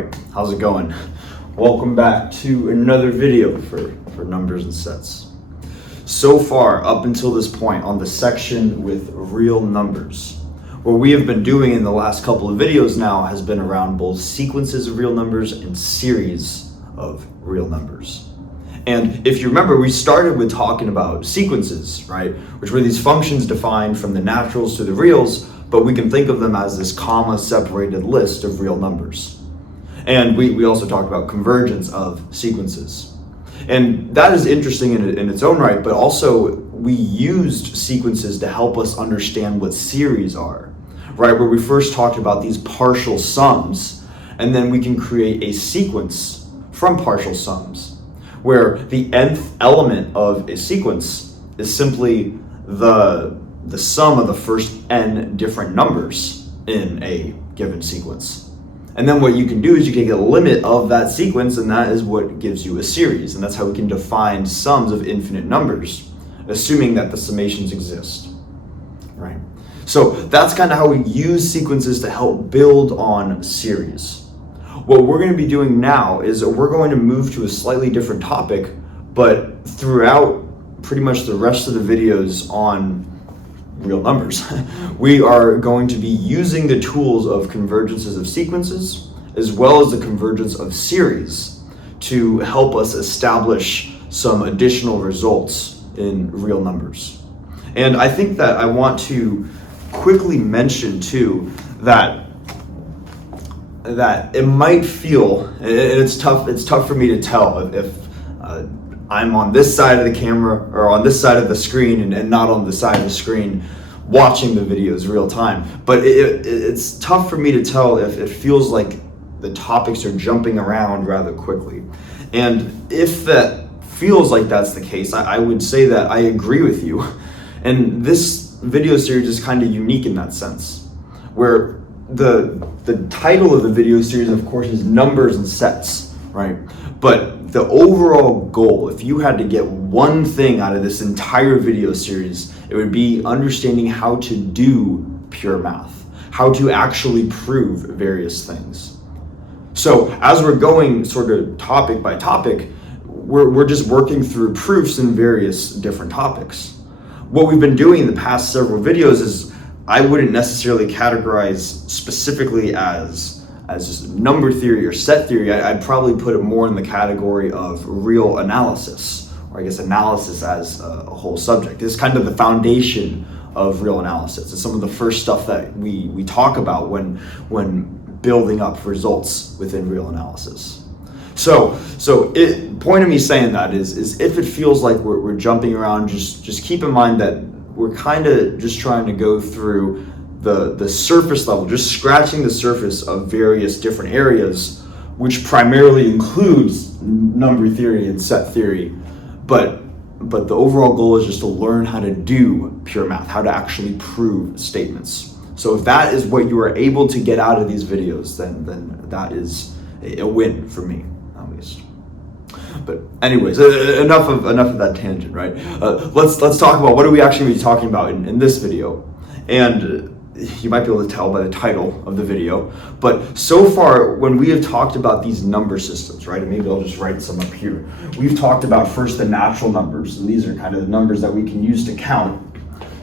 Alright, how's it going? Welcome back to another video for numbers and sets. So far, up until this point on the section with real numbers, what we have been doing in the last couple of videos now has been around both sequences of real numbers and series of real numbers. And if you remember, we started with talking about sequences, right? Which were these functions defined from the naturals to the reals, but we can think of them as this comma-separated list of real numbers. And we also talked about convergence of sequences. And that is interesting in its own right, but also we used sequences to help us understand what series are, right? Where we first talked about these partial sums, and then we can create a sequence from partial sums, where the nth element of a sequence is simply the sum of the first n different numbers in a given sequence. And then what you can do is you can get a limit of that sequence, and that is what gives you a series. And that's how we can define sums of infinite numbers, assuming that the summations exist, right? So that's kind of how we use sequences to help build on series. What we're going to be doing now is we're going to move to a slightly different topic, but throughout pretty much the rest of the videos on real numbers, we are going to be using the tools of convergences of sequences as well as the convergence of series to help us establish some additional results in real numbers. And I think that I want to quickly mention too that it might feel, and it's tough for me to tell if I'm on this side of the camera or on this side of the screen and not on the side of the screen watching the videos real time. But it's tough for me to tell if it feels like the topics are jumping around rather quickly. And if that feels like that's the case, I would say that I agree with you. And this video series is kind of unique in that sense, where the title of the video series, of course, is numbers and sets, right? But the overall goal, if you had to get one thing out of this entire video series, it would be understanding how to do pure math, how to actually prove various things. So as we're going sort of topic by topic, we're just working through proofs in various different topics. What we've been doing in the past several videos is I wouldn't necessarily categorize specifically as just number theory or set theory. I'd probably put it more in the category of real analysis, or I guess analysis as a whole subject. It's kind of the foundation of real analysis. It's some of the first stuff that we talk about when building up results within real analysis. So point of me saying that is if it feels like we're jumping around, just keep in mind that we're kind of just trying to go through the surface level, just scratching the surface of various different areas, which primarily includes number theory and set theory. But the overall goal is just to learn how to do pure math, how to actually prove statements. So if that is what you are able to get out of these videos, then that is a win for me, at least. But anyways, enough of that tangent, right? Let's talk about what are we actually talking about in this video. And you might be able to tell by the title of the video, but so far when we have talked about these number systems, right, and maybe I'll just write some up here. We've talked about first the natural numbers, and these are kind of the numbers that we can use to count.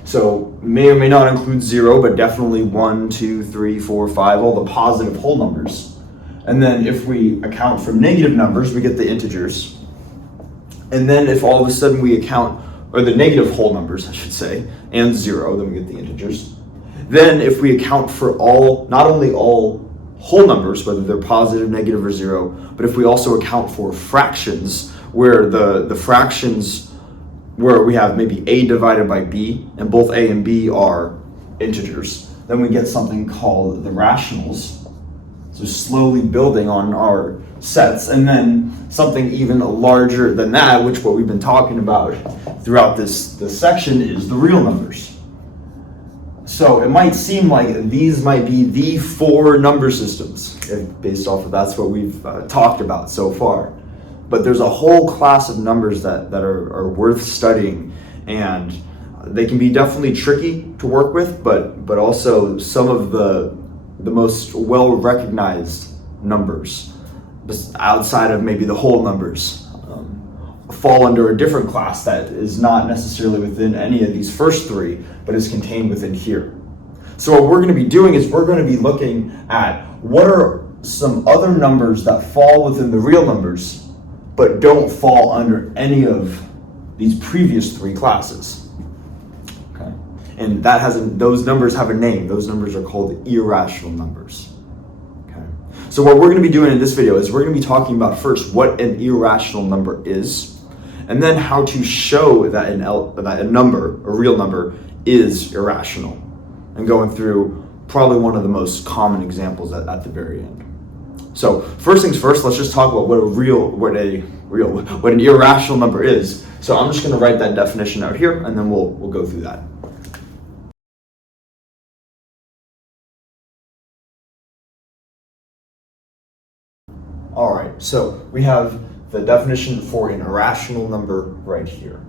So may or may not include 0, but definitely 1, 2, 3, 4, 5, all the positive whole numbers. And then if we account for negative numbers, we get the integers. And then if all of a sudden we account, or the negative whole numbers, I should say, and 0, then we get the integers. Then if we account for not only all whole numbers, whether they're positive, negative, or 0, but if we also account for fractions, where the fractions where we have maybe a divided by b, and both a and b are integers, then we get something called the rationals. So slowly building on our sets, and then something even larger than that, which what we've been talking about throughout this section, is the real numbers. So it might seem like these might be the 4 number systems, based off of that's what we've talked about so far. But there's a whole class of numbers that are worth studying, and they can be definitely tricky to work with, but also some of the most well-recognized numbers, outside of maybe the whole numbers, fall under a different class that is not necessarily within any of these first three, but is contained within here. So what we're going to be doing is we're going to be looking at what are some other numbers that fall within the real numbers, but don't fall under any of these previous three classes. Okay, and those numbers have a name. Those numbers are called irrational numbers. Okay, so what we're going to be doing in this video is we're going to be talking about first what an irrational number is, and then how to show that a real number, is irrational, and going through probably one of the most common examples at the very end. So first things first, let's just talk about what an irrational number is. So I'm just going to write that definition out here, and then we'll go through that. All right, so we have the definition for an irrational number right here.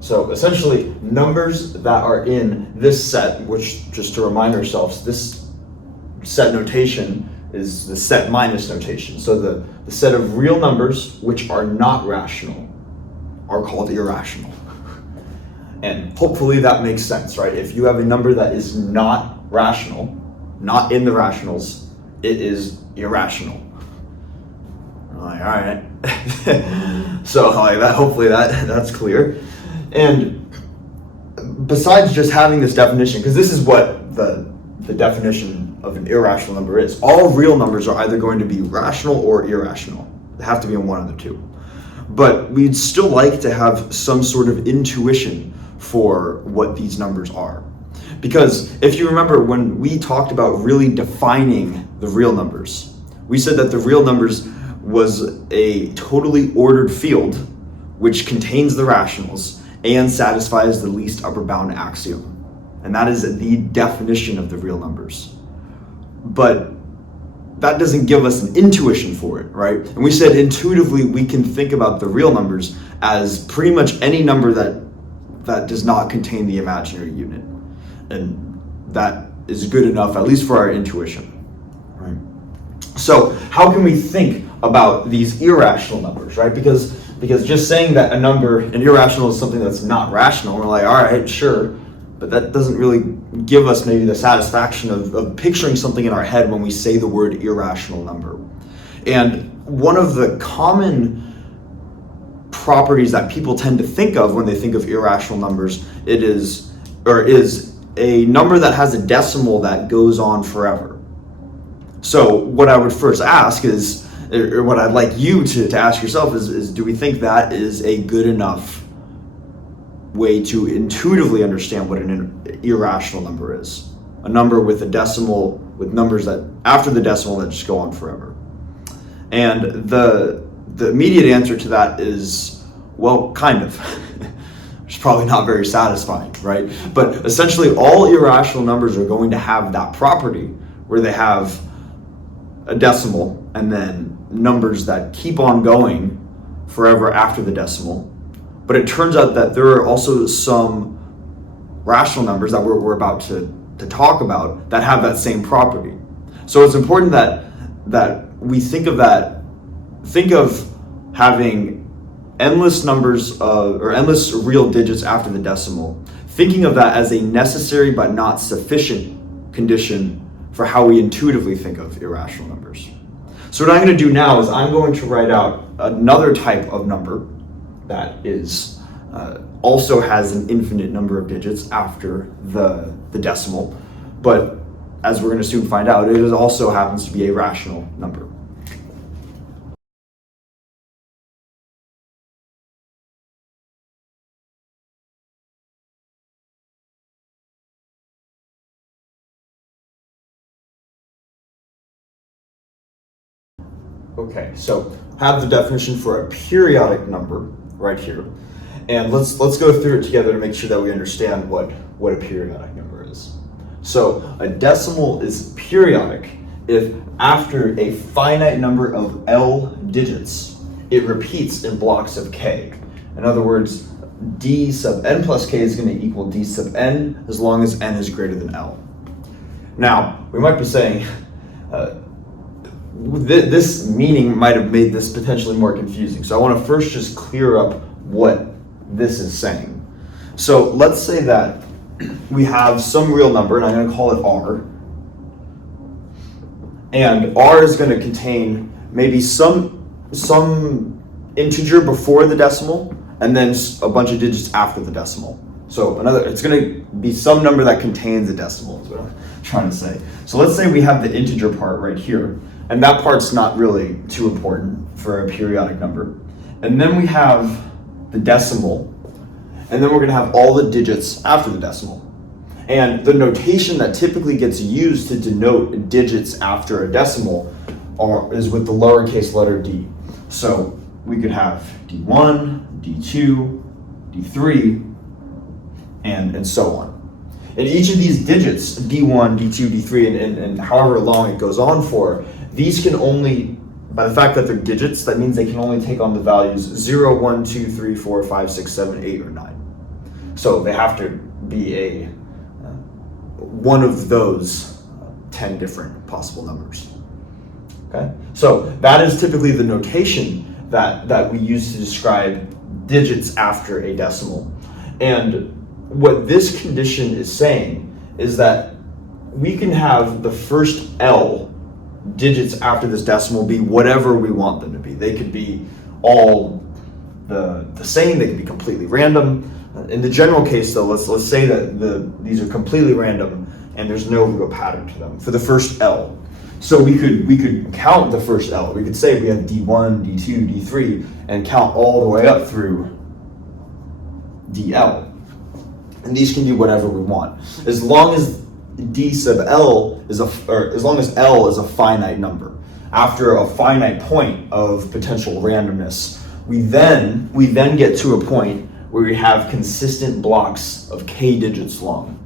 So essentially, numbers that are in this set, which, just to remind ourselves, this set notation is the set minus notation. So the set of real numbers which are not rational are called irrational. And hopefully that makes sense, right? If you have a number that is not rational, not in the rationals, it is irrational. Like, all right. So like that, hopefully that's clear. And besides just having this definition, because this is what the definition of an irrational number is, all real numbers are either going to be rational or irrational. They have to be in one of the two. But we'd still like to have some sort of intuition for what these numbers are. Because if you remember when we talked about really defining the real numbers, we said that the real numbers was a totally ordered field which contains the rationals and satisfies the least upper bound axiom. And that is the definition of the real numbers. But that doesn't give us an intuition for it, right? And we said intuitively we can think about the real numbers as pretty much any number that does not contain the imaginary unit. And that is good enough, at least for our intuition, right? So how can we think about these irrational numbers, right? Because just saying that an irrational is something that's not rational, we're like, all right, sure, but that doesn't really give us maybe the satisfaction of picturing something in our head when we say the word irrational number. And one of the common properties that people tend to think of when they think of irrational numbers, is a number that has a decimal that goes on forever. So what I would first ask is, or what I'd like you to ask yourself is, do we think that is a good enough way to intuitively understand what an irrational number is? A number with a decimal, with numbers that after the decimal that just go on forever. And the immediate answer to that is, well, kind of. It's probably not very satisfying, right? But essentially all irrational numbers are going to have that property where they have a decimal and then numbers that keep on going forever after the decimal. But it turns out that there are also some rational numbers that we're about to talk about that have that same property. So it's important that we think of having endless numbers or endless real digits after the decimal, thinking of that as a necessary but not sufficient condition for how we intuitively think of irrational numbers. So what I'm going to do now is I'm going to write out another type of number that is also has an infinite number of digits after the decimal, but as we're going to soon find out, it also happens to be a rational number. Okay, so have the definition for a periodic number right here. And let's go through it together to make sure that we understand what a periodic number is. So a decimal is periodic if after a finite number of L digits, it repeats in blocks of K. In other words, D sub n plus K is going to equal D sub n as long as n is greater than L. Now, we might be saying, this meaning might have made this potentially more confusing. So I want to first just clear up what this is saying. So let's say that we have some real number, and I'm going to call it r. And r is going to contain maybe some integer before the decimal, and then a bunch of digits after the decimal. So it's going to be some number that contains a decimal, is what I'm trying to say. So let's say we have the integer part right here, and that part's not really too important for a periodic number. And then we have the decimal, and then we're going to have all the digits after the decimal. And the notation that typically gets used to denote digits after a decimal is with the lowercase letter d. So we could have d1, d2, d3, and so on. And each of these digits, d1, d2, d3, and however long it goes on for, these can only, by the fact that they're digits, that means they can only take on the values 0, 1, 2, 3, 4, 5, 6, 7, 8, or 9. So they have to be one of those 10 different possible numbers. Okay? So that is typically the notation that we use to describe digits after a decimal. And what this condition is saying is that we can have the first L digits after this decimal be whatever we want them to be. They could be all the same, they could be completely random. In the general case though, let's say that these are completely random and there's no real pattern to them for the first L. So we could count the first L. We could say we have D1, D2, D3 and count all the way up through DL. And these can be whatever we want. As long as D sub L as long as L is a finite number. After a finite point of potential randomness, we then get to a point where we have consistent blocks of k digits long.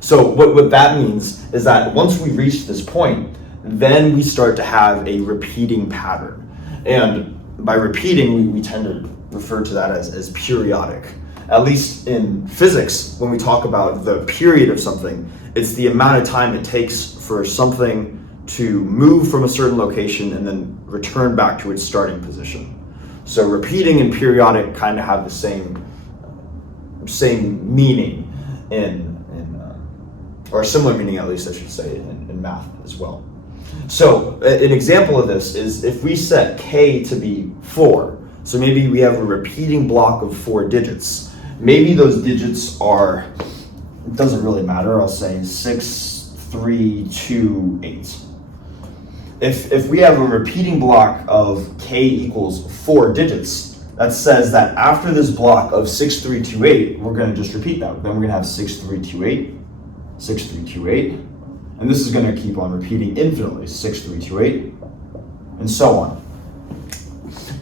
So what that means is that once we reach this point, then we start to have a repeating pattern. And by repeating, we tend to refer to that as periodic. At least in physics, when we talk about the period of something, it's the amount of time it takes for something to move from a certain location and then return back to its starting position. So repeating and periodic kind of have the same meaning or similar meaning, at least I should say, in math as well. So an example of this is if we set k to be 4, so maybe we have a repeating block of 4 digits. Maybe those digits are, it doesn't really matter, I'll say 6, 3, 2, 8. If we have a repeating block of k equals 4 digits, that says that after this block of 6, 3, 2, 8, we're going to just repeat that. Then we're going to have 6, 3, 2, 8, 6, 3, 2, 8, and this is going to keep on repeating infinitely, 6, 3, 2, 8, and so on.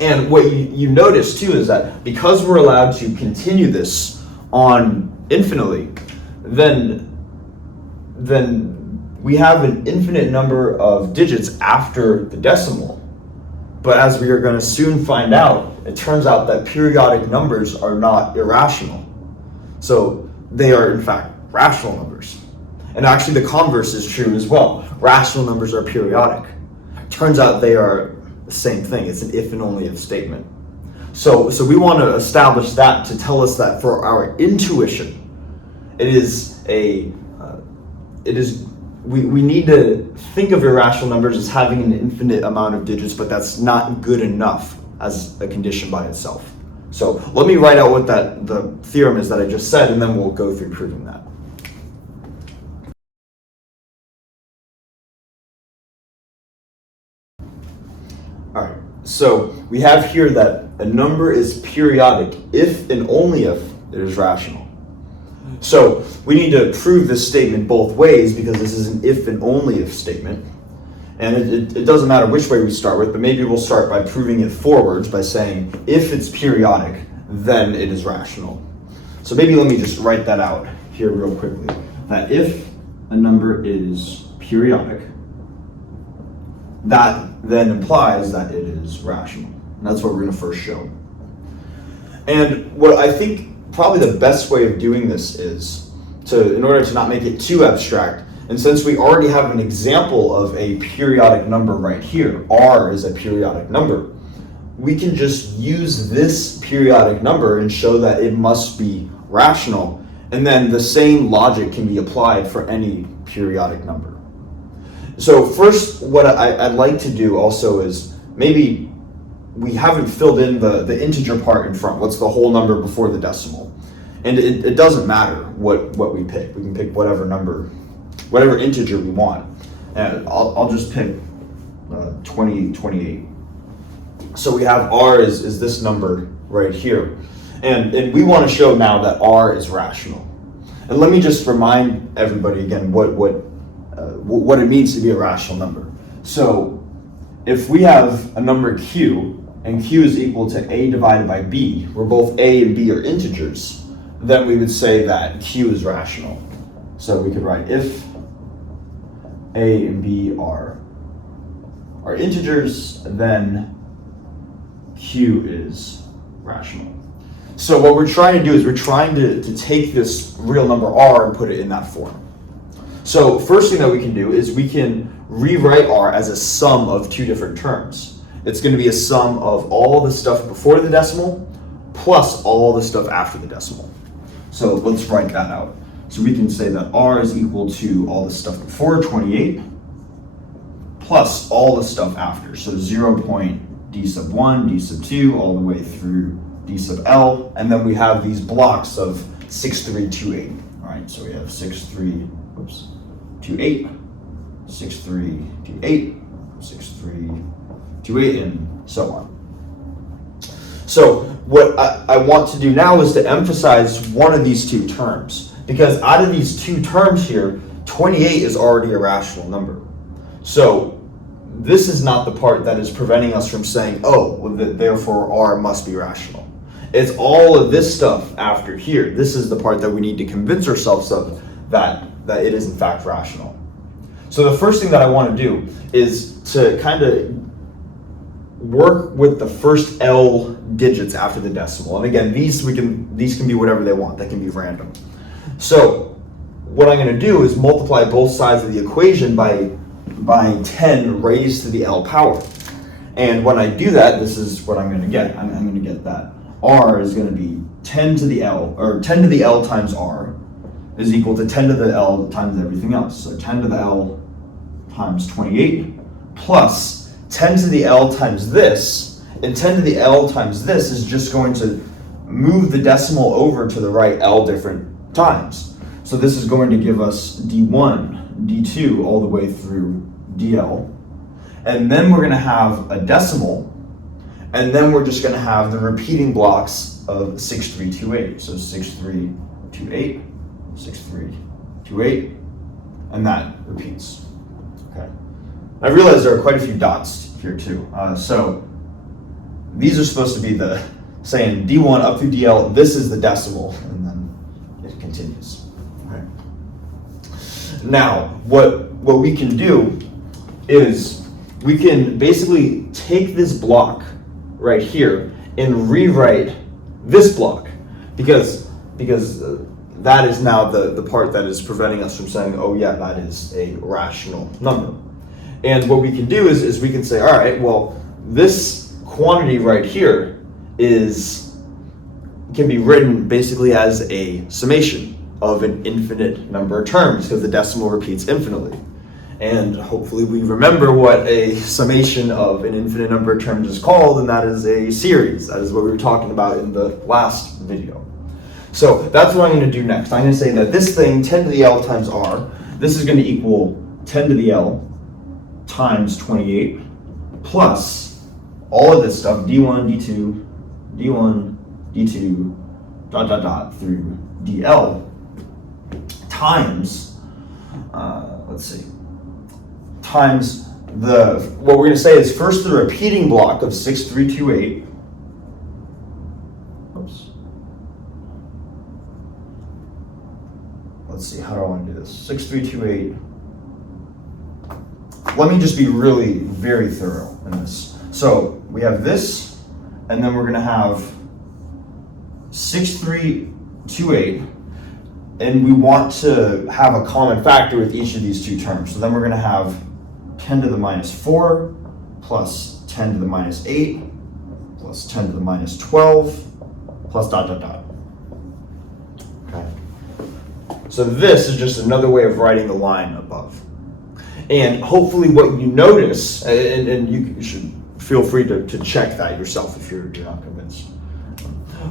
And what you notice too is that because we're allowed to continue this on infinitely, then we have an infinite number of digits after the decimal. But as we are going to soon find out, it turns out that periodic numbers are not irrational. So they are in fact rational numbers. And actually the converse is true as well. Rational numbers are periodic. Turns out they are the same thing. It's an if and only if statement. So we want to establish that to tell us that for our intuition, we need to think of irrational numbers as having an infinite amount of digits, but that's not good enough as a condition by itself. So let me write out what the theorem is that I just said, and then we'll go through proving that. All right, so we have here that a number is periodic if and only if it is rational. So we need to prove this statement both ways because this is an if and only if statement. And it doesn't matter which way we start with, but maybe we'll start by proving it forwards by saying if it's periodic, then it is rational. So maybe let me just write that out here real quickly. That if a number is periodic, that then implies that it is rational. And that's what we're going to first show. And what I think probably the best way of doing this is in order to not make it too abstract, And since we already have an example of a periodic number right here, r is a periodic number, we can just use this periodic number and show that it must be rational. And then the same logic can be applied for any periodic number. So first, what I'd like to do also is maybe we haven't filled in the integer part in front. What's the whole number before the decimal? And it doesn't matter what we pick. We can pick whatever number, whatever integer we want. And I'll just pick 28. So we have r is this number right here. And we want to show now that r is rational. And let me just remind everybody again what it means to be a rational number. So if we have a number q, and q is equal to a divided by b, where both a and b are integers, then we would say that q is rational. So we could write if a and b are integers, then q is rational. So what we're trying to do is we're trying to take this real number r and put it in that form. So first thing that we can do is we can rewrite r as a sum of two different terms. It's going to be a sum of all the stuff before the decimal plus all the stuff after the decimal. So let's write that out. So we can say that r is equal to all the stuff before 28 plus all the stuff after. So 0.d sub 1, d sub 2, all the way through d sub l. And then we have these blocks of 6, 3, 2, 8. All right, so we have 6, 3, 2, 8, 6, 3, 2, 8, 6, 3, 2, 8, and so on. So what I want to do now is to emphasize one of these two terms, because out of these two terms here, 28 is already a rational number. So this is not the part that is preventing us from saying, oh, well, therefore r must be rational. It's all of this stuff after here. This is the part that we need to convince ourselves of that it is in fact rational. So the first thing that I want to do is to kind of work with the first L digits after the decimal. And again, these can be whatever they want. They can be random. So what I'm going to do is multiply both sides of the equation by 10 raised to the L power. And when I do that, this is what I'm going to get. I'm going to get that r is going to be 10 to the L, or 10 to the L times r is equal to 10 to the L times everything else. So 10 to the L times 28 plus 10 to the L times this, and 10 to the L times this is just going to move the decimal over to the right L different times. So this is going to give us D1, D2, all the way through DL. And then we're going to have a decimal, and then we're just going to have the repeating blocks of 6, 3, 2, 8. So 6, 3, 2, 8, 6, 3, 2, 8, and that repeats. Okay. I realize there are quite a few dots here too. So these are supposed to be the saying D1 up through DL. This is the decimal, and then it continues. Okay. Now, what we can do is we can basically take this block right here and rewrite this block, because that is now the part that is preventing us from saying, oh yeah, that is a rational number. And what we can do is we can say, all right, well, this quantity right here can be written basically as a summation of an infinite number of terms, because the decimal repeats infinitely. And hopefully we remember what a summation of an infinite number of terms is called, and that is a series. That is what we were talking about in the last video. So that's what I'm going to do next. I'm going to say that this thing, 10 to the L times r, this is going to equal 10 to the L times 28 plus all of this stuff, D1, D2, D1, D2, dot, dot, dot, through DL, times, times what we're going to say is first the repeating block of 6, 3, 2, 8. Oops. Let's see, how do I want to do this? 6, 3, 2, 8. Let me just be really very thorough in this. So we have this, and then we're going to have 6, 3, 2, 8. and we want to have a common factor with each of these two terms. So then we're going to have 10 to the minus 4 plus 10 to the minus 8 plus 10 to the minus 12 plus dot, dot, dot. Okay. So this is just another way of writing the line above. And hopefully what you notice, and you should feel free to check that yourself if you're not convinced.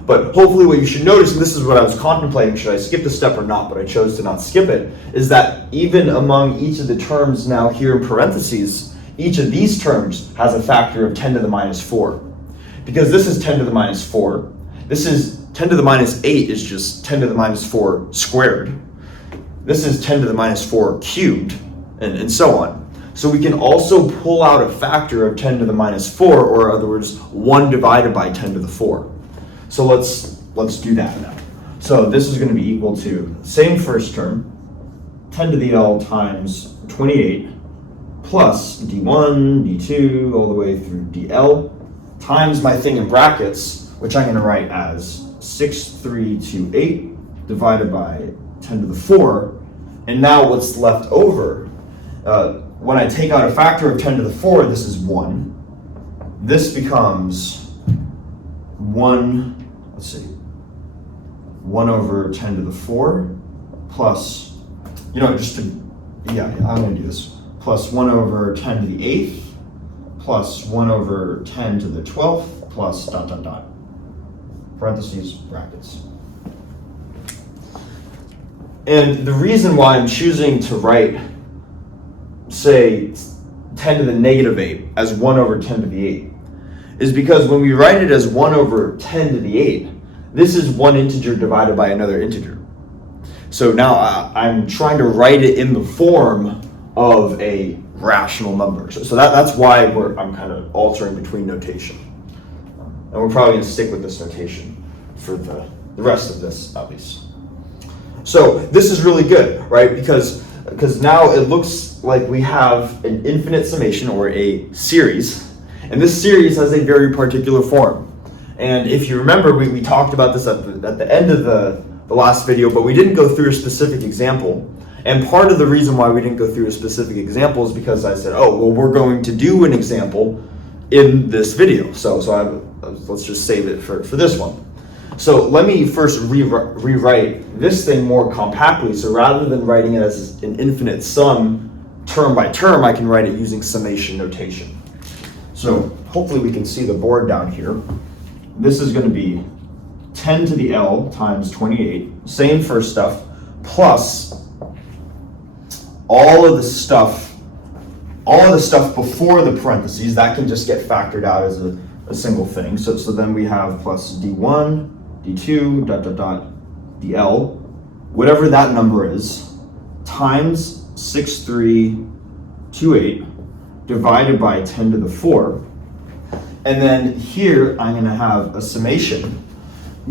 But hopefully what you should notice, and this is what I was contemplating, should I skip the step or not, but I chose to not skip it, is that even among each of the terms now here in parentheses, each of these terms has a factor of 10 to the minus 4. Because this is 10 to the minus 4. This is 10 to the minus 8 is just 10 to the minus 4 squared. This is 10 to the minus 4 cubed, and so on. So we can also pull out a factor of 10 to the minus 4, or in other words, 1 divided by 10 to the 4. So let's do that now. So this is going to be equal to, same first term, 10 to the L times 28 plus d1, d2, all the way through dl, times my thing in brackets, which I'm going to write as 6328 divided by 10 to the 4. And now what's left over, when I take out a factor of 10 to the 4, this is 1. This becomes 1, let's see, 1 over 10 to the 4 plus, I'm going to do this, plus 1 over 10 to the 8th plus 1 over 10 to the 12th plus dot, dot, dot, parentheses, brackets. And the reason why I'm choosing to write, say, 10 to the negative 8 as 1 over 10 to the 8 is because when we write it as 1 over 10 to the 8, this is one integer divided by another integer. So now I'm trying to write it in the form of a rational number. So that's why I'm kind of altering between notation. And we're probably going to stick with this notation for the rest of this, at least. So this is really good, right? Because now it looks like we have an infinite summation, or a series, and this series has a very particular form. And if you remember, we talked about this at the end of the last video, but we didn't go through a specific example. And part of the reason why we didn't go through a specific example is because I said, we're going to do an example in this video. So let's just save it for this one. So let me first rewrite this thing more compactly. So rather than writing it as an infinite sum term by term, I can write it using summation notation. So hopefully we can see the board down here. This is going to be 10 to the L times 28, same first stuff, plus all of the stuff before the parentheses, that can just get factored out as a single thing. So then we have plus d1, d2, dot, dot, dot, dl, whatever that number is, times 6328 divided by 10 to the 4. And then here I'm going to have a summation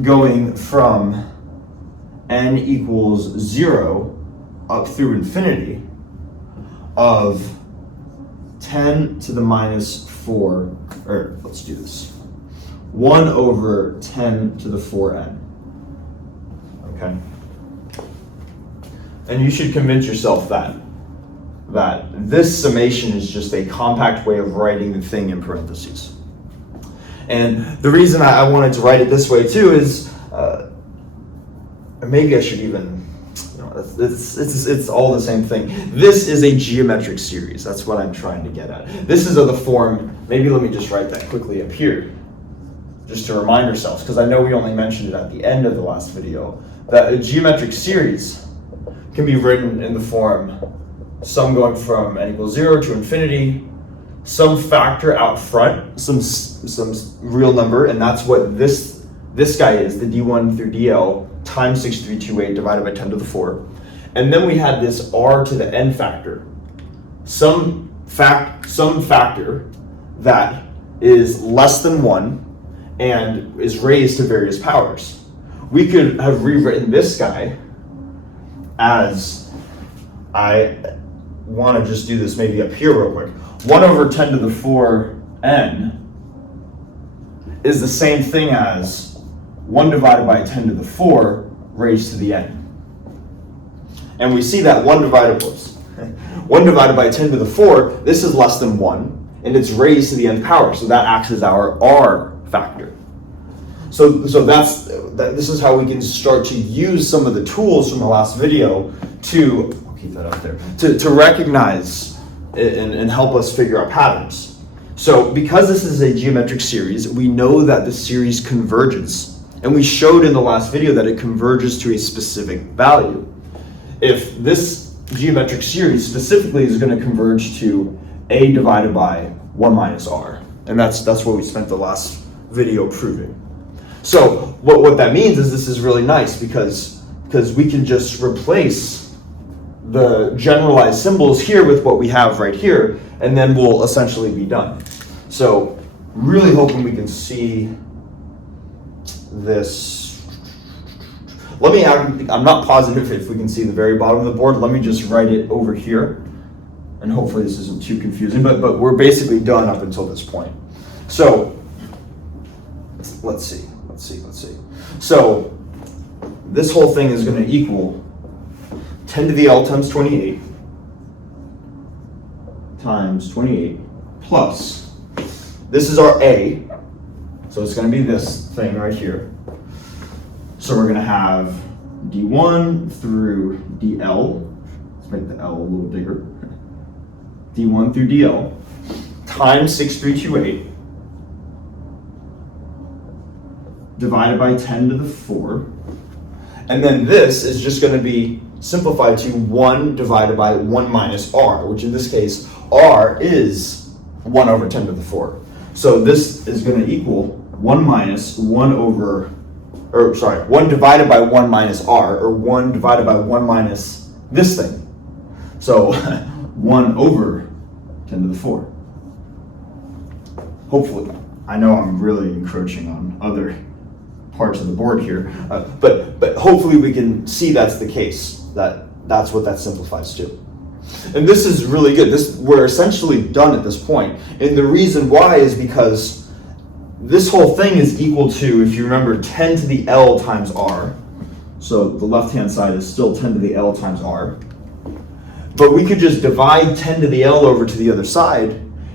going from n equals 0 up through infinity of 10 to the minus 4, or let's do this, 1 over 10 to the 4n. Okay? And you should convince yourself that this summation is just a compact way of writing the thing in parentheses. And the reason I wanted to write it this way too is, maybe I should even, it's all the same thing. This is a geometric series. That's what I'm trying to get at. This is of the form, maybe let me just write that quickly up here, just to remind ourselves, because I know we only mentioned it at the end of the last video, that a geometric series can be written in the form sum going from n equals 0 to infinity, some factor out front, some real number, and that's what this guy is, the d1 through dl, times 6328 divided by 10 to the 4. And then we had this r to the n factor, some factor that is less than 1 and is raised to various powers. We could have rewritten this guy as, I want to just do this maybe up here real quick, 1 over 10 to the 4n is the same thing as 1 divided by 10 to the 4 raised to the n. And we see that 1 divided by 10 to the 4, this is less than 1, and it's raised to the nth power. So that acts as our R factor. So this is how we can start to use some of the tools from the last video to, I'll keep that up there, to recognize and help us figure out patterns. So because this is a geometric series, we know that the series converges. And we showed in the last video that it converges to a specific value. If this geometric series specifically is going to converge to a divided by 1 minus r. And that's what we spent the last video proving. So what that means is this is really nice because we can just replace the generalized symbols here with what we have right here, and then we'll essentially be done. So really hoping we can see this. I'm not positive if we can see the very bottom of the board. Let me just write it over here, and hopefully this isn't too confusing, but we're basically done up until this point. So let's see. So this whole thing is going to equal 10 to the L times 28 times 28 plus, this is our A, so it's going to be this thing right here. So we're going to have D1 through DL, let's make the L a little bigger, D1 through DL, times 6328, divided by 10 to the 4, and then this is just going to be simplified to 1 divided by 1 minus r, which in this case, r is 1 over 10 to the 4. So this is going to equal 1 divided by 1 minus r, or 1 divided by 1 minus this thing. So 1 over 10 to the 4. Hopefully. I know I'm really encroaching on other parts of the board here, but hopefully we can see that's the case, that's what that simplifies to. And this is really good. We're essentially done at this point. And the reason why is because this whole thing is equal to, if you remember, 10 to the L times R. So the left-hand side is still 10 to the L times R. But we could just divide 10 to the L over to the other side.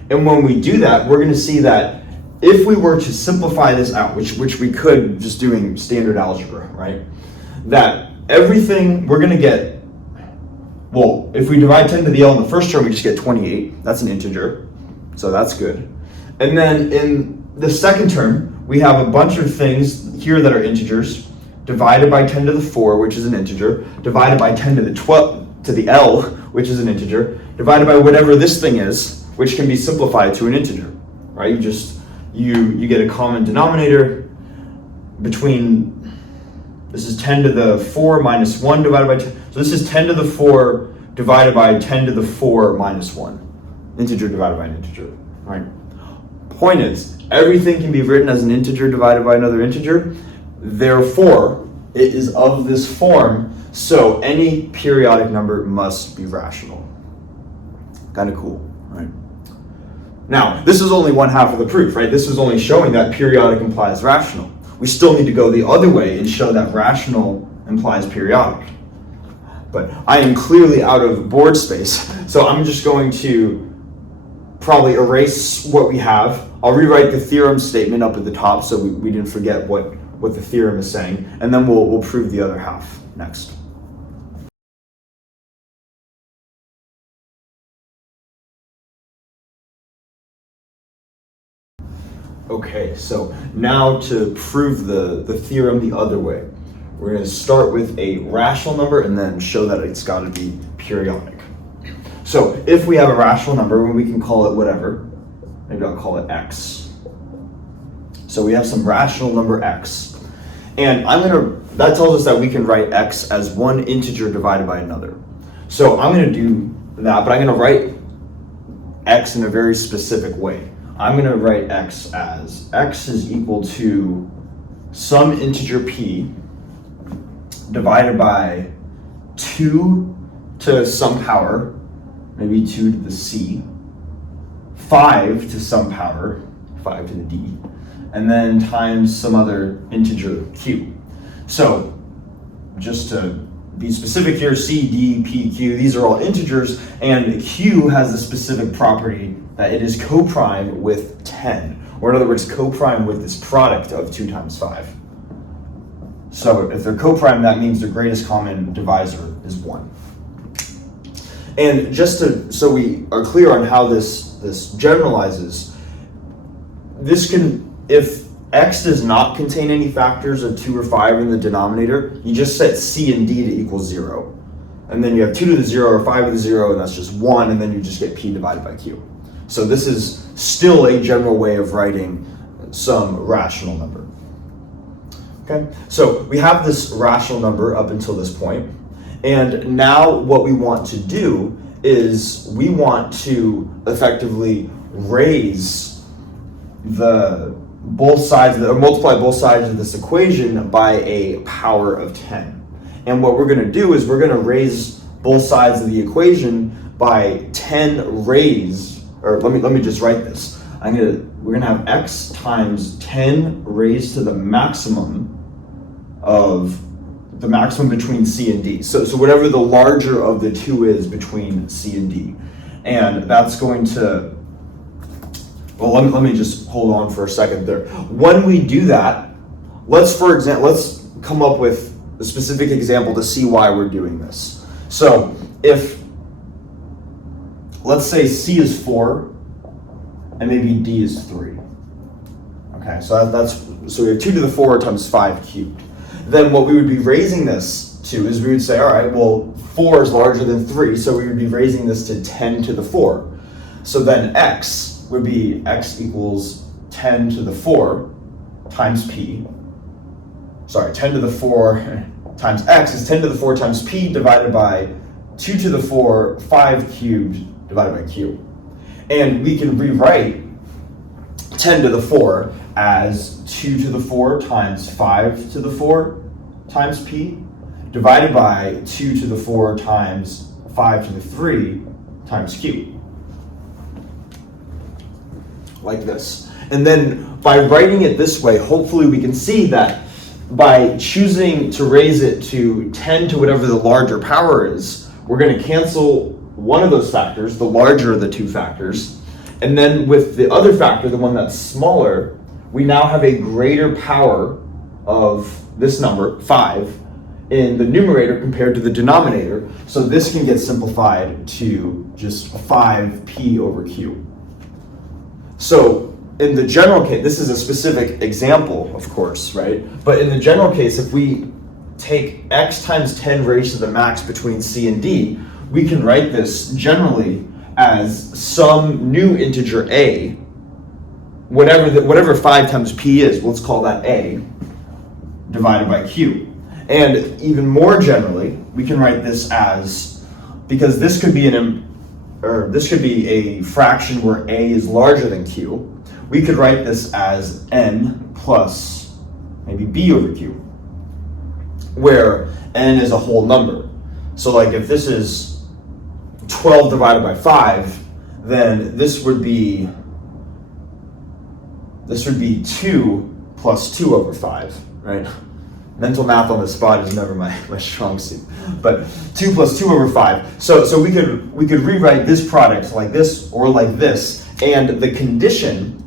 And when we do that, we're going to see that if we were to simplify this out, which we could just doing standard algebra, right? That everything we're going to get, well, if we divide 10 to the L in the first term, we just get 28. That's an integer, so that's good. And then in the second term, we have a bunch of things here that are integers, divided by 10 to the 4, which is an integer, divided by 10 to the 12 to the L, which is an integer, divided by whatever this thing is, which can be simplified to an integer, right? You get a common denominator between, this is 10 to the 4 minus 1 divided by 10. So this is 10 to the 4 divided by 10 to the 4 minus 1. Integer divided by an integer, right? Point is, everything can be written as an integer divided by another integer. Therefore, it is of this form, so any periodic number must be rational. Kind of cool, right? Now, this is only one half of the proof, right? This is only showing that periodic implies rational. We still need to go the other way and show that rational implies periodic. But I am clearly out of board space, so I'm just going to probably erase what we have. I'll rewrite the theorem statement up at the top so we didn't forget what the theorem is saying, and then we'll prove the other half next. Okay, so now to prove the theorem the other way, we're going to start with a rational number and then show that it's got to be periodic. So if we have a rational number, we can call it whatever. Maybe I'll call it x. So we have some rational number x. And that tells us that we can write x as one integer divided by another. So I'm going to do that, but I'm going to write x in a very specific way. I'm going to write x as x is equal to some integer p divided by 2 to some power, maybe 2 to the c, 5 to some power, 5 to the d, and then times some other integer q. So just to be specific here, C, D, P, Q, these are all integers, and Q has a specific property that it is co-prime with 10, or in other words, co-prime with this product of 2 times 5. So if they're co-prime, that means their greatest common divisor is 1. And just so we are clear on how this generalizes, this can, if x does not contain any factors of 2 or 5 in the denominator, you just set c and d to equal 0. And then you have 2 to the 0 or 5 to the 0, and that's just 1, and then you just get p divided by q. So this is still a general way of writing some rational number. Okay, so we have this rational number up until this point, and now what we want to do is we want to effectively raise both sides, or multiply both sides of this equation by a power of 10. And what we're going to do is we're going to raise both sides of the equation by 10 raised, or let me just write this. We're going to have x times 10 raised to the maximum of the maximum between c and d. So whatever the larger of the two is between c and d. And that's going to, well, let me just hold on for a second there. When we do that, let's come up with a specific example to see why we're doing this. So if, let's say c is 4 and maybe d is 3. Okay, so so we have 2 to the 4 times 5 cubed. Then what we would be raising this to is we would say, all right, well, 4 is larger than 3, so we would be raising this to 10 to the 4. So then x would be x equals 10 to the 4 times p. Sorry, 10 to the 4 times x is 10 to the 4 times p divided by 2 to the 4, 5 cubed divided by q. And we can rewrite 10 to the 4 as 2 to the 4 times 5 to the 4 times p divided by 2 to the 4 times 5 to the 3 times q. Like this. And then by writing it this way, hopefully we can see that by choosing to raise it to 10 to whatever the larger power is, we're going to cancel one of those factors, the larger of the two factors, and then with the other factor, the one that's smaller, we now have a greater power of this number, 5, in the numerator compared to the denominator. So this can get simplified to just 5p over q. So in the general case, this is a specific example, of course, right? But in the general case, if we take x times 10 raised to the max between c and d, we can write this generally as some new integer a, whatever 5 times p is, let's call that a, divided by q. And even more generally, we can write this as, because this could be a fraction where a is larger than q, we could write this as n plus maybe b over q, where n is a whole number. So like if this is 12 divided by 5, then this would be 2 plus 2 over 5, right? Mental math on the spot is never my strong suit, but 2 plus 2 over 5. So we could rewrite this product like this or like this, and the condition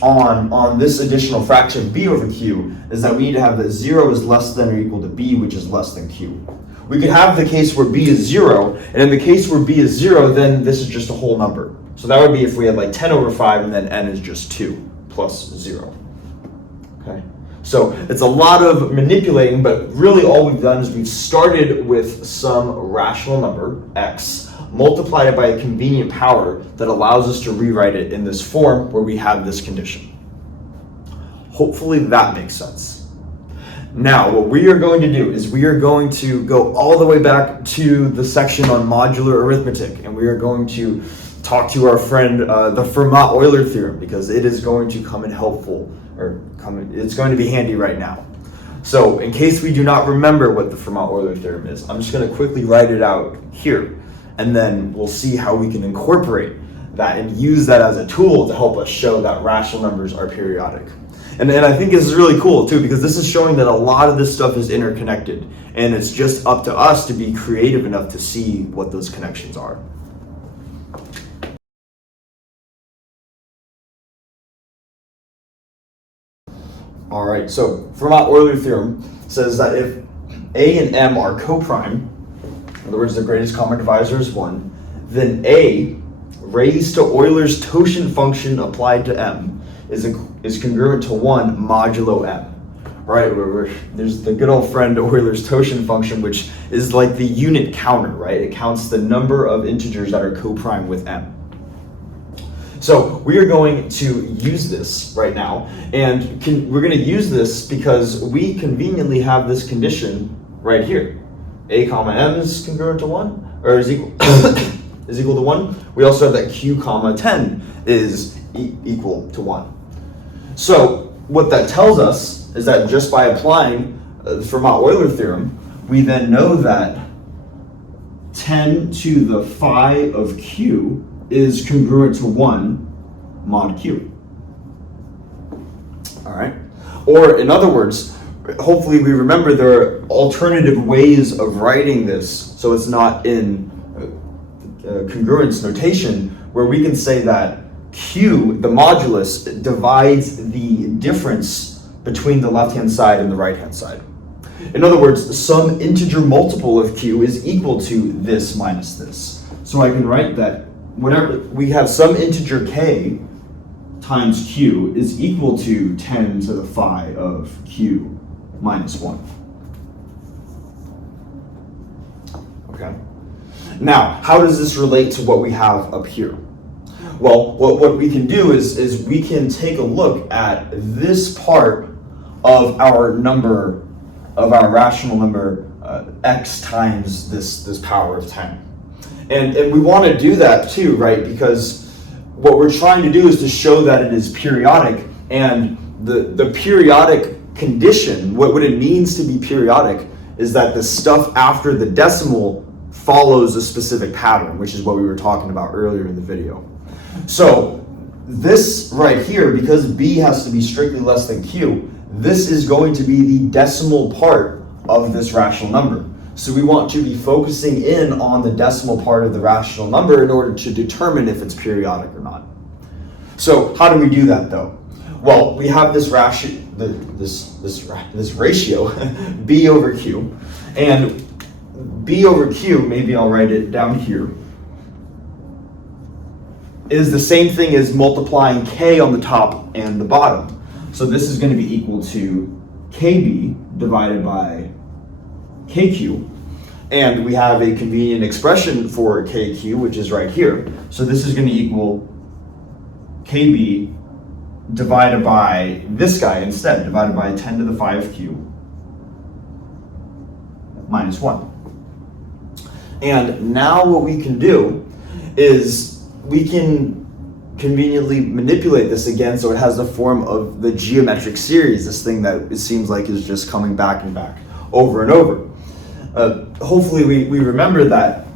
on this additional fraction b over q is that we need to have that 0 is less than or equal to b, which is less than q. We could have the case where b is 0, and in the case where b is 0, then this is just a whole number. So that would be if we had like 10 over 5 and then n is just 2 plus 0. Okay. So it's a lot of manipulating, but really all we've done is we've started with some rational number, x, multiplied it by a convenient power that allows us to rewrite it in this form where we have this condition. Hopefully that makes sense. Now, what we are going to do is we are going to go all the way back to the section on modular arithmetic, and we are going to talk to our friend, the Fermat-Euler theorem, because it is going to come in helpful, it's going to be handy right now. So in case we do not remember what the Fermat-Euler theorem is, I'm just going to quickly write it out here, and then we'll see how we can incorporate that and use that as a tool to help us show that rational numbers are periodic. And I think this is really cool too, because this is showing that a lot of this stuff is interconnected, and it's just up to us to be creative enough to see what those connections are. All right, so Fermat-Euler theorem says that if A and M are co-prime, in other words, the greatest common divisor is 1, then A raised to Euler's totient function applied to M is congruent to 1 modulo M. Right, there's the good old friend Euler's totient function, which is like the unit counter, right? It counts the number of integers that are co-prime with M. So we are going to use this right now, and we're going to use this because we conveniently have this condition right here. A comma M is congruent to 1, or is equal is equal to 1. We also have that Q comma 10 is equal to 1. So what that tells us is that just by applying the Fermat-Euler theorem, we then know that 10 to the phi of Q is congruent to 1 mod Q. All right? Or in other words, hopefully we remember there are alternative ways of writing this, so it's not in congruence notation, where we can say that Q, the modulus, divides the difference between the left-hand side and the right-hand side. In other words, some integer multiple of Q is equal to this minus this. So I can write that whatever we have, some integer K times Q is equal to 10 to the phi of Q minus 1. Okay. Now, how does this relate to what we have up here? Well, what we can do is we can take a look at this part of our number, of our rational number, x times this power of 10. And we want to do that too, right? Because what we're trying to do is to show that it is periodic, and the periodic condition, what it means to be periodic, is that the stuff after the decimal follows a specific pattern, which is what we were talking about earlier in the video. So this right here, because B has to be strictly less than Q, this is going to be the decimal part of this rational number. So we want to be focusing in on the decimal part of the rational number in order to determine if it's periodic or not. So how do we do that though? Well, we have this ratio, B over Q, and B over Q, maybe I'll write it down here, is the same thing as multiplying K on the top and the bottom. So this is going to be equal to KB divided by KQ. And we have a convenient expression for KQ, which is right here. So this is going to equal KB divided by this guy instead, divided by 10 to the phi of Q minus 1. And now what we can do is we can conveniently manipulate this again so it has the form of the geometric series, this thing that it seems like is just coming back and back over and over. Hopefully we remember that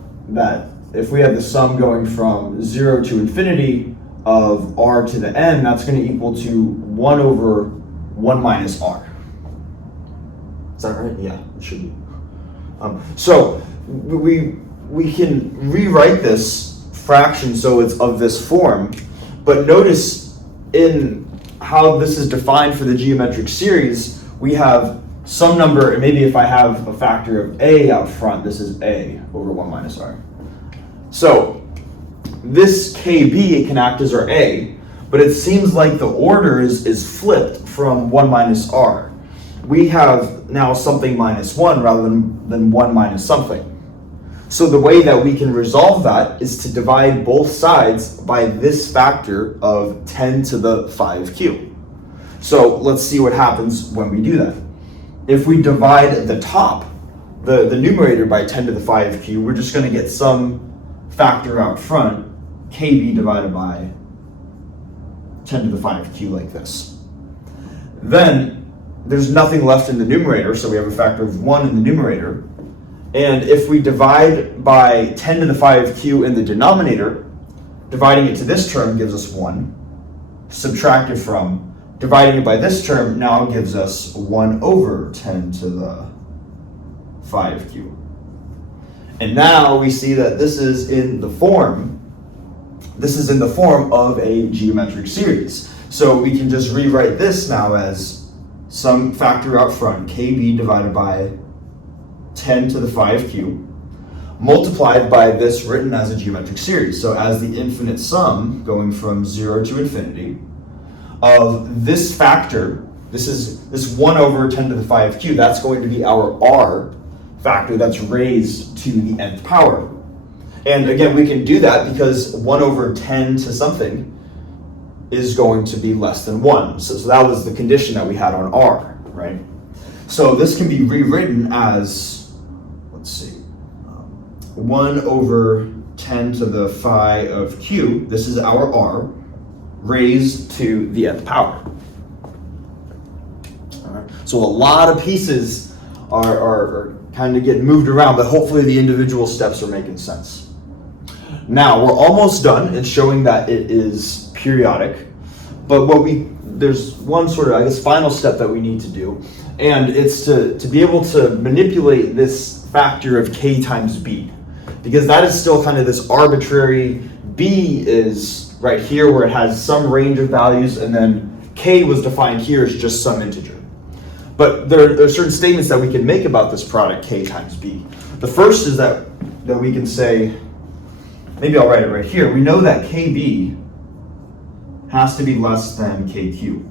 if we have the sum going from 0 to infinity of r to the n, that's going to equal to 1 over 1 minus r. Is that right? Yeah, it should be. So we can rewrite this fraction so it's of this form, but notice in how this is defined for the geometric series, we have some number, and maybe if I have a factor of a out front, this is a over 1 minus r. So this kb, it can act as our a, but it seems like the order is flipped from 1 minus r. We have now something minus 1 rather than 1 minus something. So the way that we can resolve that is to divide both sides by this factor of 10 to the phi of q. So let's see what happens when we do that. If we divide the top, the numerator, by 10 to the phi of q, we're just going to get some factor out front, kb divided by 10 to the phi of q, like this. Then there's nothing left in the numerator, so we have a factor of 1 in the numerator. And if we divide by 10 to the phi of q in the denominator, dividing it to this term gives us 1, subtracted from, dividing it by this term now gives us 1 over 10 to the 5 cubed. And now we see that this is in the form of a geometric series. So we can just rewrite this now as some factor out front, kb divided by 10 to the 5 cubed, multiplied by this written as a geometric series. So as the infinite sum going from 0 to infinity of this factor, this 1 over 10 to the 5 cubed, that's going to be our r factor that's raised to the nth power. And again, we can do that because 1 over 10 to something is going to be less than 1. So that was the condition that we had on r, right? So this can be rewritten as, let's see, 1 over 10 to the phi of q, this is our r, raised to the nth power. All right. So a lot of pieces are kind of getting moved around, but hopefully the individual steps are making sense. Now we're almost done in showing that it is periodic, but there's one sort of, I guess, final step that we need to do, and it's to be able to manipulate this factor of k times b, because that is still kind of this arbitrary, b is right here where it has some range of values, and then k was defined here as just some integer. But there are certain statements that we can make about this product k times b. The first is that we can say, maybe I'll write it right here. We know that kb has to be less than kq.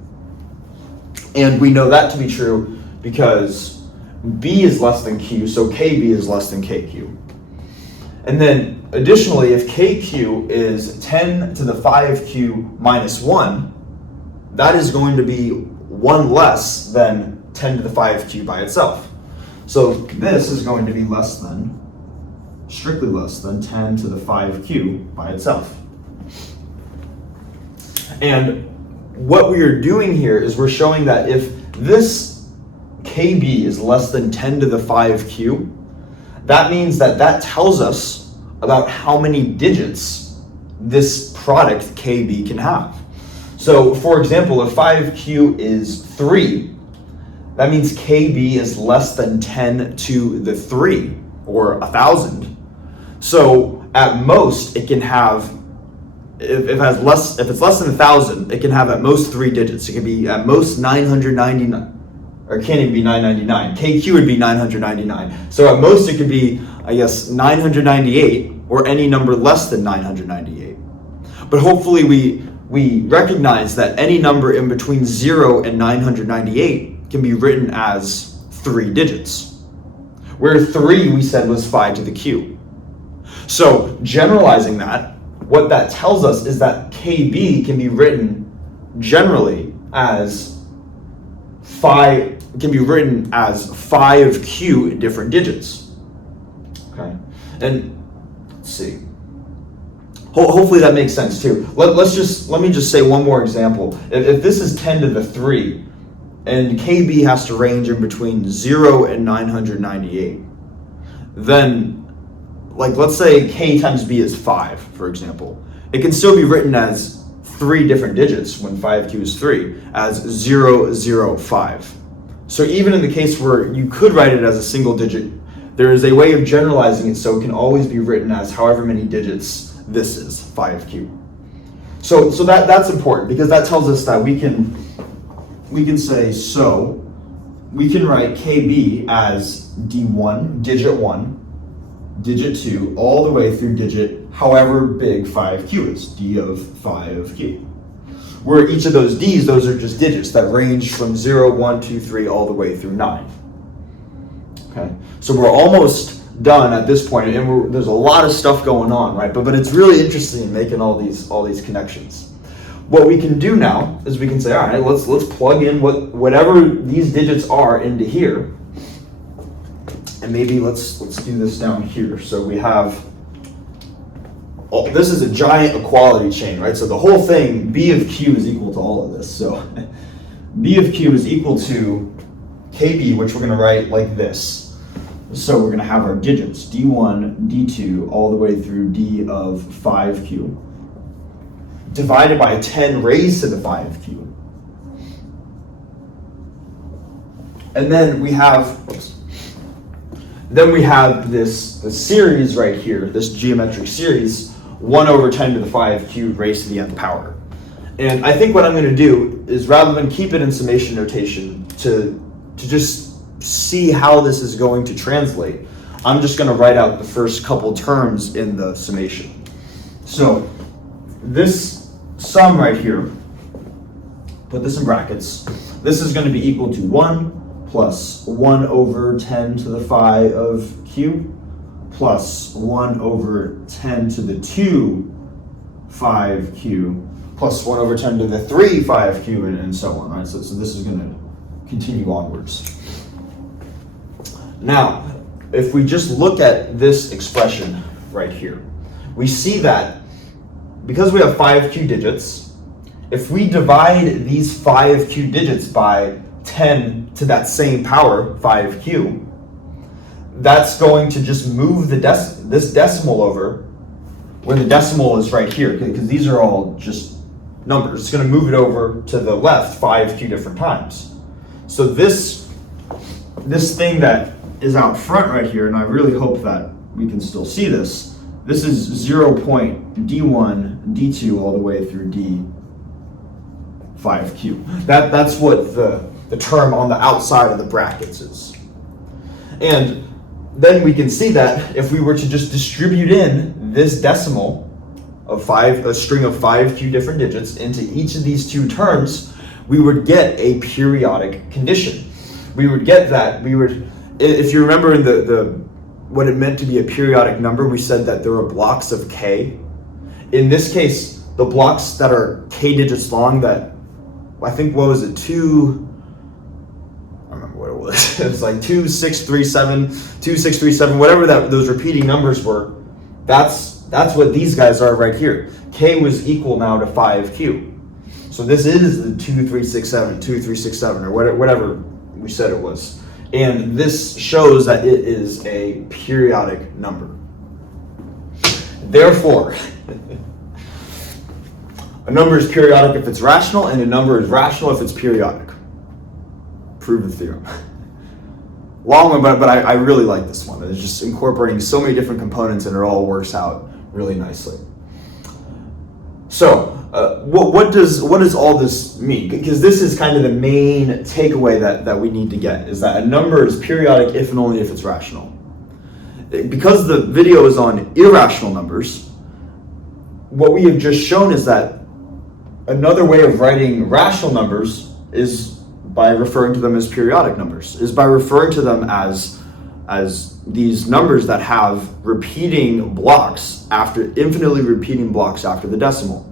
And we know that to be true because b is less than q, so kb is less than kq. And then additionally, if kq is 10 to the 5q minus 1, that is going to be 1 less than 10 to the 5q by itself. So this is going to be strictly less than 10 to the 5q by itself. And what we are doing here is we're showing that if this kb is less than 10 to the 5q, that means that tells us about how many digits this product kb can have. So for example, if 5q is 3, that means kb is less than 10 to the 3, or 1,000. So at most it can have, if it's less than 1,000, it can have at most 3 digits. It can be at most 999, or it can't even be 999. KQ would be 999. So at most it could be, I guess, 998, or any number less than 998. But hopefully we recognize that any number in between 0 and 998 can be written as 3 digits, where 3 we said was phi to the q. So generalizing that, what that tells us is that kb can be written generally as phi of q in different digits. Okay, and let's see. Hopefully that makes sense too. Let me just say one more example. If this is 10 to the 3, and kb has to range in between 0 and 998, then, like, let's say k times b is 5, for example. It can still be written as 3 different digits when 5q is 3, as 005. So even in the case where you could write it as a single digit, there is a way of generalizing it so it can always be written as however many digits this is, 5q. So that's important, because that tells us that we can say, so we can write kb as d1, digit 1, digit 2, all the way through digit however big 5q is, d of phi of q. Where each of those d's, those are just digits that range from 0, 1, 2, 3, all the way through 9. Okay, so we're almost done at this point, and there's a lot of stuff going on, right? But it's really interesting in making all these connections. What we can do now is we can say, all right, let's plug in whatever these digits are into here, and maybe let's do this down here. So we have, this is a giant equality chain, right? So the whole thing, b of q is equal to all of this. So b of q is equal to kb, which we're going to write like this. So we're going to have our digits, d1, d2, all the way through d of 5q. divided by 10 raised to the 5 cubed. And then we have, this series right here, this geometric series, 1 over 10 to the 5 cubed raised to the nth power. And I think what I'm going to do is, rather than keep it in summation notation to just see how this is going to translate, I'm just going to write out the first couple terms in the summation. So this sum right here, put this in brackets, this is going to be equal to 1 plus 1 over 10 to the 5 of cube plus 1 over 10 to the 2 5 cube plus 1 over 10 to the 3 5 cube, and so on, right? So this is going to continue onwards. Now, if we just look at this expression right here, we see that because we have 5 q digits, if we divide these 5 q digits by 10 to that same power, 5q, that's going to just move this decimal over when the decimal is right here, because these are all just numbers. It's going to move it over to the left 5q different times. So this thing that is out front right here, and I really hope that we can still see this, this is 0 point d1, d2, all the way through d5q. That's what the term on the outside of the brackets is. And then we can see that if we were to just distribute in this decimal of a string of 5q different digits into each of these two terms, we would get a periodic condition. We would get that, if you remember in what it meant to be a periodic number, we said that there are blocks of k. In this case, the blocks that are k digits long, that, I think, what was it, I don't remember what it was. It was like 2, 6, 3, 7, 2, 6, 3, 7, whatever those repeating numbers were. That's what these guys are right here. K was equal now to 5q. So this is the 2, 3, 6, 7, 2, 3, 6, 7, or whatever we said it was. And this shows that it is a periodic number. Therefore, a number is periodic if it's rational, and a number is rational if it's periodic. Prove the theorem. Long one, but I really like this one. It's just incorporating so many different components, and it all works out really nicely. So, what does all this mean? Because this is kind of the main takeaway that we need to get, is that a number is periodic if and only if it's rational. Because the video is on irrational numbers, what we have just shown is that another way of writing rational numbers is by referring to them as periodic numbers, is by referring to them as these numbers that have repeating blocks, infinitely repeating blocks after the decimal.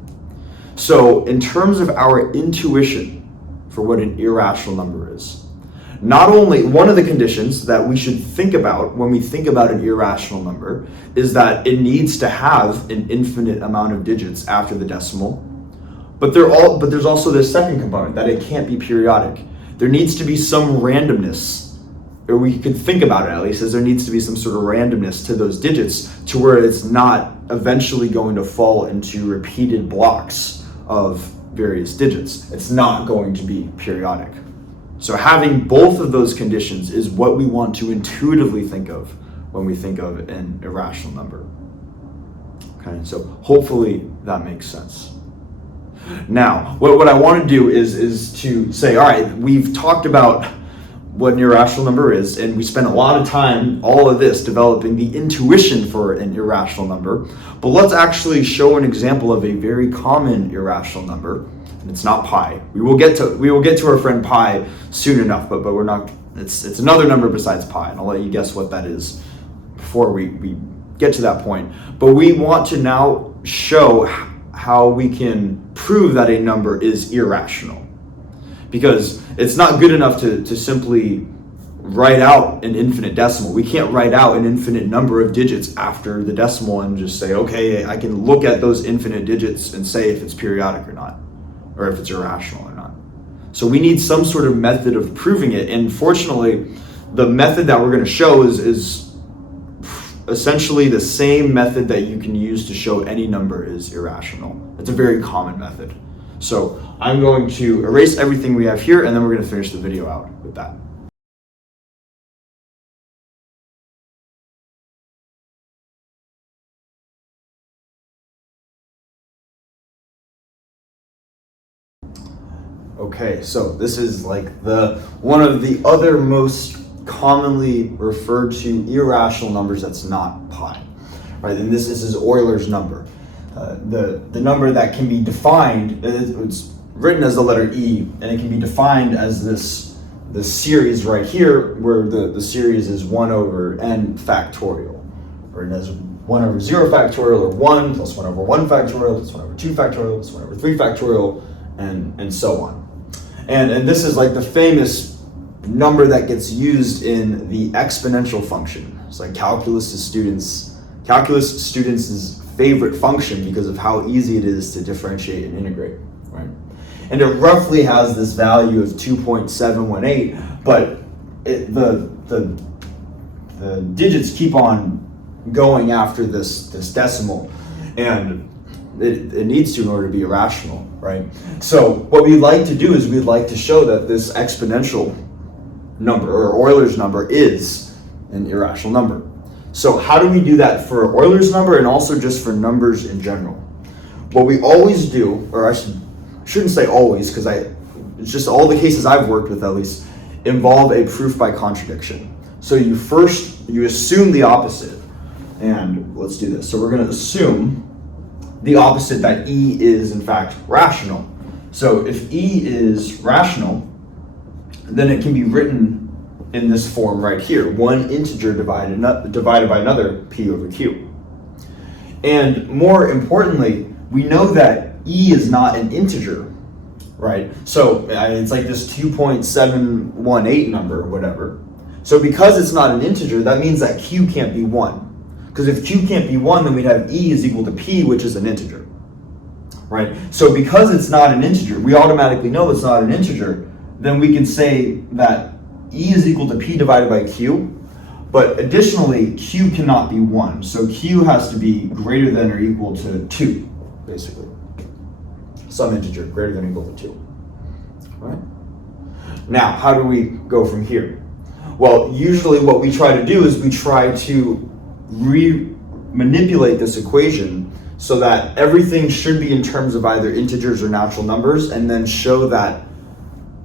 So in terms of our intuition for what an irrational number is, not only one of the conditions that we should think about when we think about an irrational number is that it needs to have an infinite amount of digits after the decimal, but there's also this second component, that it can't be periodic. There needs to be some randomness, or we could think about it at least, as there needs to be some sort of randomness to those digits to where it's not eventually going to fall into repeated blocks of various digits. It's not going to be periodic. So having both of those conditions is what we want to intuitively think of when we think of an irrational number. Okay, so hopefully that makes sense. Now, what I want to do is to say, all right, we've talked about what an irrational number is, and we spent a lot of time, all of this, developing the intuition for an irrational number. But let's actually show an example of a very common irrational number, and it's not pi. We will get to our friend pi soon enough, but we're not. It's another number besides pi, and I'll let you guess what that is before we get to that point. But we want to now show how we can prove that a number is irrational. Because it's not good enough to simply write out an infinite decimal. We can't write out an infinite number of digits after the decimal and just say, okay, I can look at those infinite digits and say if it's periodic or not, or if it's irrational or not. So we need some sort of method of proving it. And fortunately, the method that we're going to show is essentially the same method that you can use to show any number is irrational. It's a very common method. So I'm going to erase everything we have here, and then we're going to finish the video out with that. Okay, so this is like one of the other most commonly referred to irrational numbers that's not pi, right? And this is Euler's number. The number that can be defined, it's written as the letter E, and it can be defined as this series right here, where the series is 1 over n factorial, or it has 1 over 0 factorial, or 1 plus 1 over 1 factorial, plus 1 over 2 factorial, plus 1 over 3 factorial, and so on. And this is like the famous number that gets used in the exponential function. It's like calculus students' favorite function because of how easy it is to differentiate and integrate, right? And it roughly has this value of 2.718, but the digits keep on going after this decimal, and it needs to in order to be irrational, right? So what we'd like to do is we'd like to show that this exponential number, or Euler's number, is an irrational number. So how do we do that for Euler's number and also just for numbers in general? What we always do, or I shouldn't say always, because it's just all the cases I've worked with at least, involve a proof by contradiction. So you assume the opposite, and let's do this. So we're going to assume the opposite, that E is in fact rational. So if E is rational, then it can be written in this form right here, one integer divided by another, P over Q. And more importantly, we know that E is not an integer, right? So it's like this 2.718 number or whatever. So because it's not an integer, that means that Q can't be 1. Because if Q can't be 1, then we'd have E is equal to P, which is an integer, right? So because it's not an integer, we automatically know it's not an integer, then we can say that E is equal to P divided by Q, but additionally, Q cannot be 1. So Q has to be greater than or equal to 2, basically. Some integer greater than or equal to 2, right? Now, how do we go from here? Well, usually what we try to do is we try to manipulate this equation so that everything should be in terms of either integers or natural numbers, and then show that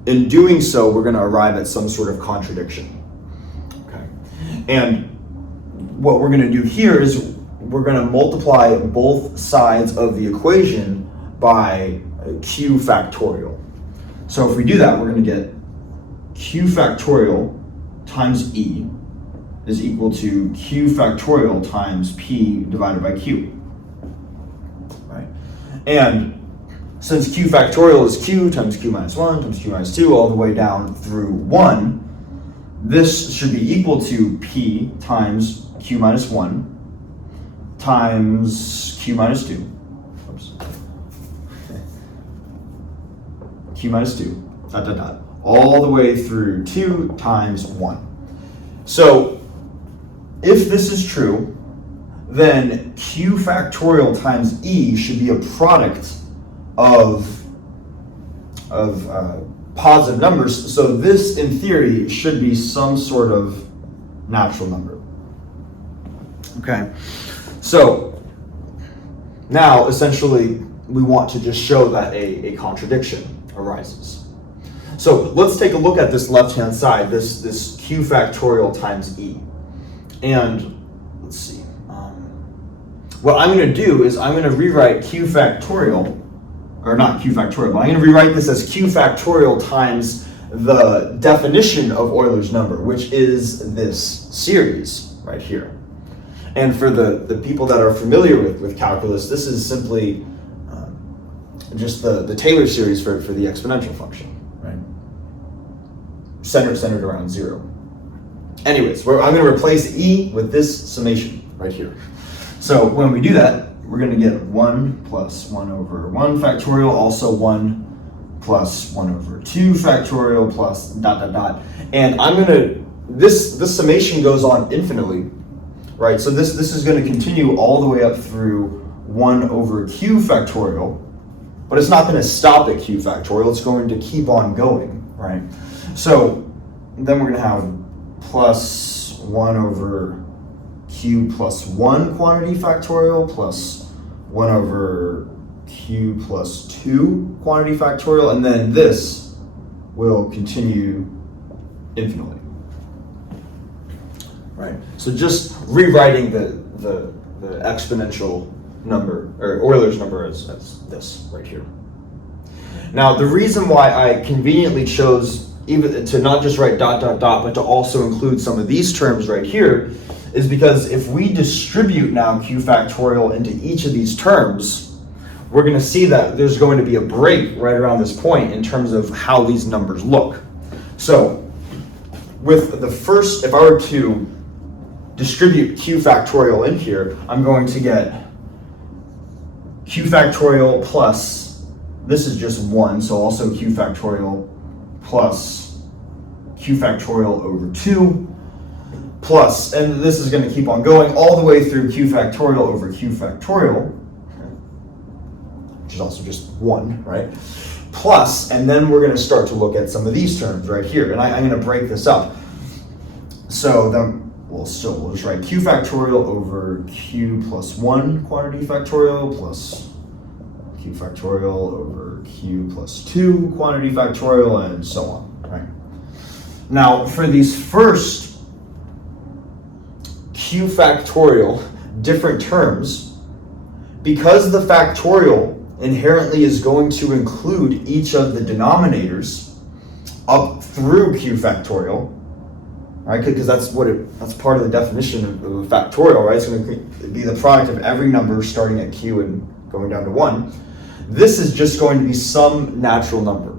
in doing so, we're going to arrive at some sort of contradiction. Okay. And what we're going to do here is we're going to multiply both sides of the equation by Q factorial. So if we do that, we're going to get Q factorial times E is equal to Q factorial times P divided by Q, right? And since Q factorial is Q times Q minus 1 times Q minus 2 all the way down through 1, this should be equal to P times Q minus 1 times Q minus 2. Oops. Q minus 2, all the way through 2 times 1. So if this is true, then Q factorial times E should be a product of positive numbers. So this, in theory, should be some sort of natural number. Okay, so now essentially we want to just show that a contradiction arises. So let's take a look at this left-hand side, this Q factorial times E. And let's see, what I'm going to do is I'm going to rewrite Q factorial, or not Q factorial, but I'm going to rewrite this as Q factorial times the definition of Euler's number, which is this series right here. And for the people that are familiar with calculus, this is simply just the Taylor series for the exponential function, right? Centered around 0. Anyways, I'm going to replace E with this summation right here. So when we do that, we're going to get 1 plus 1 over 1 factorial, also 1 plus 1 over 2 factorial plus ... And I'm going to, this summation goes on infinitely. right? So this is going to continue all the way up through 1 over q factorial, but it's not going to stop at q factorial. It's going to keep on going, right? So then we're going to have plus 1 over q plus 1 quantity factorial plus 1 over q plus 2 quantity factorial, and then this will continue infinitely. Right. So just rewriting the exponential number, or Euler's number, as this right here. Now, the reason why I conveniently chose even to not just write dot dot dot, but to also include some of these terms right here, is because if we distribute now q factorial into each of these terms, we're going to see that there's going to be a break right around this point in terms of how these numbers look. So with the first, if I were to distribute q factorial in here, I'm going to get q factorial plus, this is just 1, so also q factorial plus q factorial over 2 plus, and this is going to keep on going all the way through q factorial over q factorial, which is also just 1, right? Plus, and then we're going to start to look at some of these terms right here, and I'm going to break this up. So then we'll just write q factorial over q plus 1 quantity factorial plus q factorial over q plus 2 quantity factorial, and so on, right? Now, for these first q factorial different terms, because the factorial inherently is going to include each of the denominators up through q factorial, right? Because that's part of the definition of a factorial, right? It's going to be the product of every number starting at q and going down to 1. This is just going to be some natural number,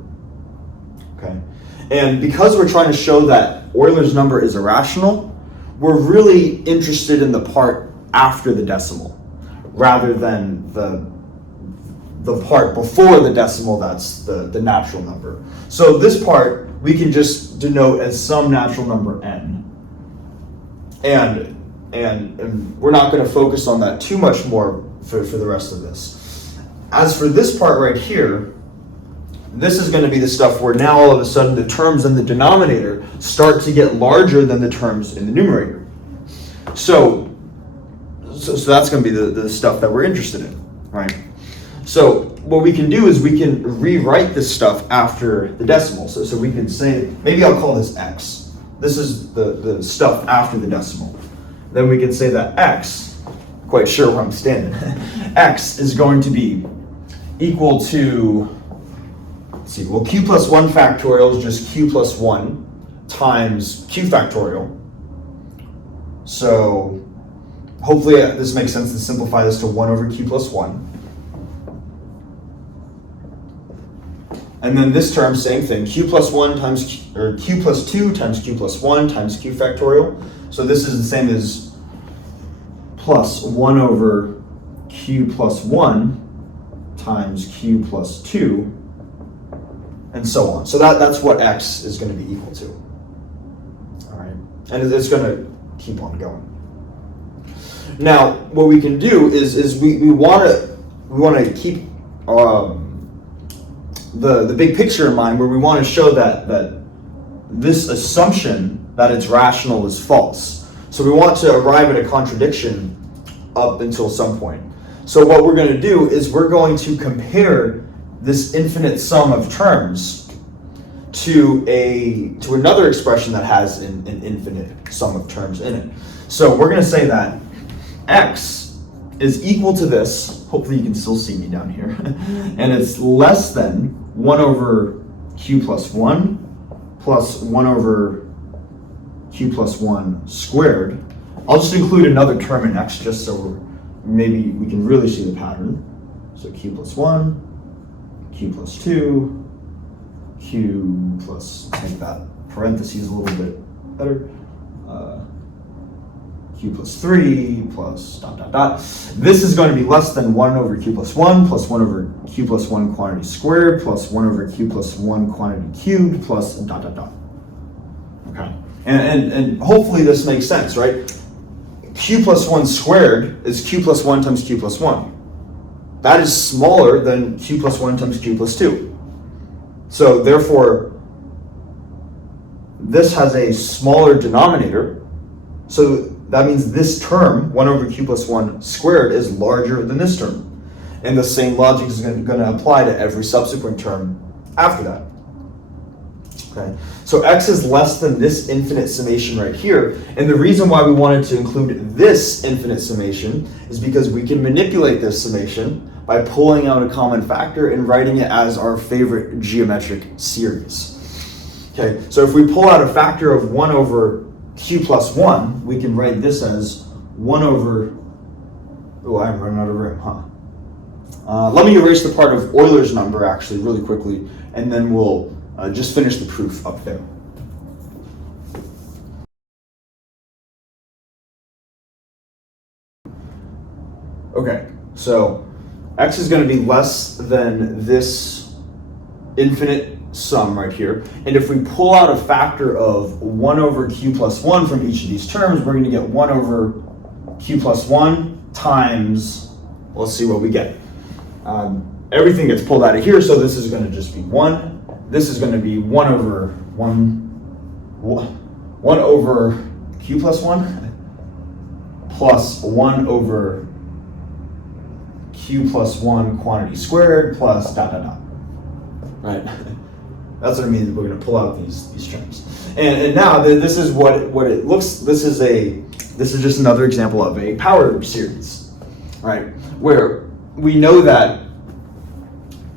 okay? And because we're trying to show that Euler's number is irrational, we're really interested in the part after the decimal rather than the part before the decimal that's the natural number. So this part we can just denote as some natural number n. And we're not going to focus on that too much more for the rest of this. As for this part right here, this is going to be the stuff where now all of a sudden the terms in the denominator start to get larger than the terms in the numerator. So that's going to be the stuff that we're interested in, right? So what we can do is we can rewrite this stuff after the decimal. So we can say, maybe I'll call this x. This is the stuff after the decimal. Then we can say that x, quite sure where I'm standing, x is going to be equal to, let's see, well, q plus 1 factorial is just q plus 1 times q factorial. So hopefully this makes sense to simplify this to 1 over q plus 1. And then this term, same thing, q plus 1 times, q plus 2 times q plus 1 times q factorial. So this is the same as plus 1 over q plus 1 times q plus 2, and so on. So that's what x is going to be equal to. All right, and it's going to keep on going. Now, what we can do is we want to keep the big picture in mind, where we want to show that this assumption that it's rational is false. So we want to arrive at a contradiction up until some point. So what we're going to do is we're going to compare this infinite sum of terms to another expression that has an infinite sum of terms in it. So we're going to say that x is equal to this. Hopefully you can still see me down here. And it's less than 1 over q plus 1 plus 1 over q plus 1 squared. I'll just include another term in x just so maybe we can really see the pattern. So q plus 1, q plus 2, q plus, make that parentheses a little bit better, q plus 3 plus dot dot dot. This is going to be less than 1 over q plus 1 plus 1 over q plus 1 quantity squared plus 1 over q plus 1 quantity cubed plus dot dot dot. Okay, and hopefully this makes sense, right? q plus 1 squared is q plus 1 times q plus 1. That is smaller than q plus 1 times q plus 2. So therefore, this has a smaller denominator. So that means this term, 1 over q plus 1 squared, is larger than this term. And the same logic is going to apply to every subsequent term after that. Okay, so x is less than this infinite summation right here. And the reason why we wanted to include this infinite summation is because we can manipulate this summation by pulling out a common factor and writing it as our favorite geometric series. Okay, so if we pull out a factor of 1 over q plus 1, we can write this as 1 over, oh, I'm running out of room, huh? Let me erase the part of Euler's number actually really quickly, and then we'll just finish the proof up there. Okay, so x is going to be less than this infinite sum right here. And if we pull out a factor of 1 over q plus 1 from each of these terms, we're going to get 1 over q plus 1 times, let's see what we get. Everything gets pulled out of here, so this is going to just be 1. This is going to be 1 over 1 over q plus 1 plus 1 over q plus 1 quantity squared plus dot dot dot. Right? That's what it means. We're going to pull out these terms. And now this is what it looks. This is just another example of a power series, right? Where we know that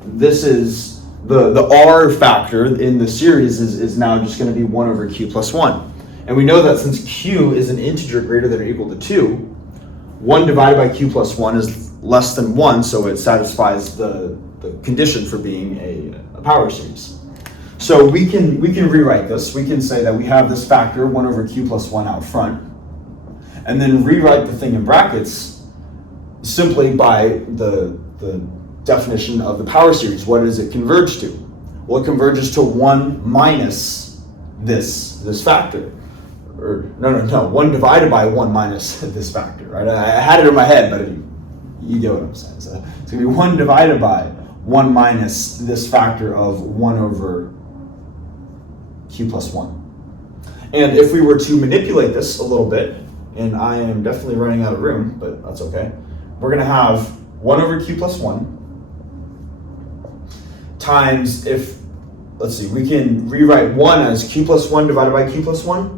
this is the r factor in the series is now just going to be 1 over q plus 1. And we know that since q is an integer greater than or equal to 2, 1 divided by q plus 1 is less than 1, so it satisfies the condition for being a power series. So we can rewrite this. We can say that we have this factor 1 over q plus 1 out front, and then rewrite the thing in brackets simply by the definition of the power series. What does it converge to? Well, it converges to 1 minus this factor. Or no, 1 divided by 1 minus this factor, right? I had it in my head, but you get what I'm saying. So it's going to be 1 divided by 1 minus this factor of 1 over q plus 1. And if we were to manipulate this a little bit, and I am definitely running out of room, but that's okay, we're going to have 1 over q plus 1 times, let's see, we can rewrite 1 as q plus 1 divided by q plus 1.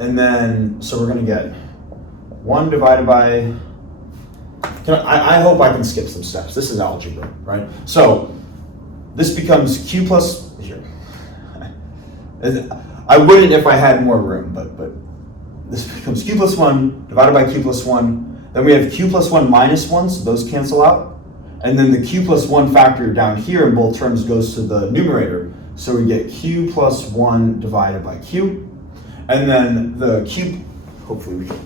And then, so we're going to get 1 divided by, I hope I can skip some steps. This is algebra, right? So this becomes q plus, here. I wouldn't if I had more room, but this becomes q plus 1 divided by q plus 1. Then we have q plus 1 minus 1, so those cancel out. And then the q plus 1 factor down here in both terms goes to the numerator. So we get q plus 1 divided by q. And then the q, hopefully we can.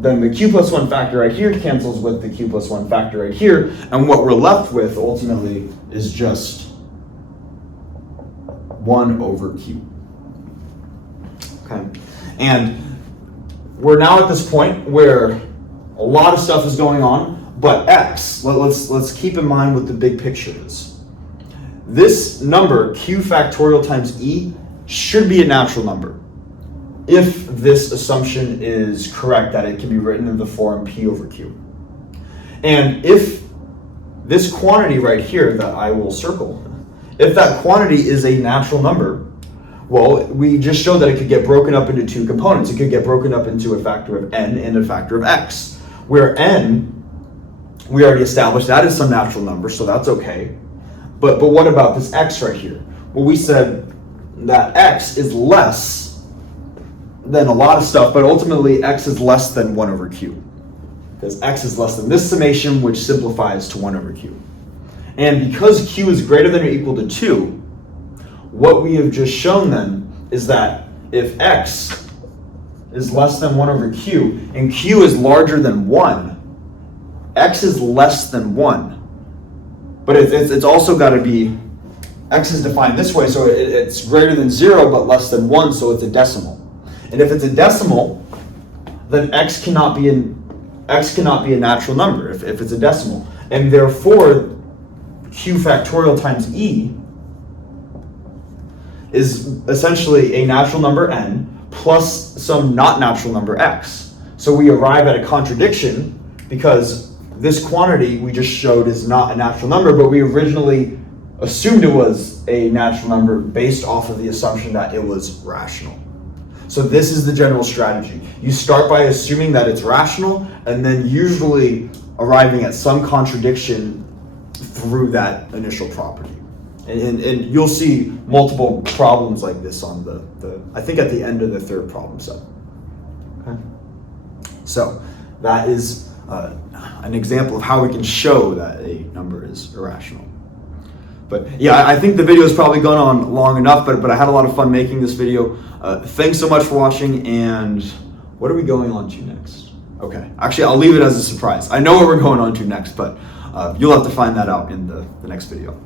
Then the q plus 1 factor right here cancels with the q plus 1 factor right here. And what we're left with ultimately is just 1 over q. Okay. And we're now at this point where a lot of stuff is going on, but x, let's keep in mind what the big picture is. This number, q factorial times e, should be a natural number if this assumption is correct that it can be written in the form p over q. And if this quantity right here that I will circle, if that quantity is a natural number, well, we just showed that it could get broken up into two components. It could get broken up into a factor of n and a factor of x, where n, we already established that is some natural number, so that's okay. But what about this x right here? Well, we said that x is less than a lot of stuff, but ultimately x is less than 1 over q. Because x is less than this summation, which simplifies to 1 over q. And because q is greater than or equal to 2, what we have just shown then is that if x is less than 1 over q, and q is larger than 1, x is less than 1. But it's also got to be, x is defined this way, so it's greater than 0 but less than 1, so it's a decimal. And if it's a decimal, then x cannot be a natural number if it's a decimal. And therefore, q factorial times e is essentially a natural number n plus some not natural number x. So we arrive at a contradiction because this quantity we just showed is not a natural number, but we originally assumed it was a natural number based off of the assumption that it was rational. So this is the general strategy. You start by assuming that it's rational, and then usually arriving at some contradiction through that initial property. And you'll see multiple problems like this on the I think at the end of the third problem set. Okay. So that is an example of how we can show that a number is irrational. But yeah, I think the video has probably gone on long enough, but I had a lot of fun making this video. Thanks so much for watching, and what are we going on to next? Okay, actually I'll leave it as a surprise. I know what we're going on to next, but you'll have to find that out in the next video.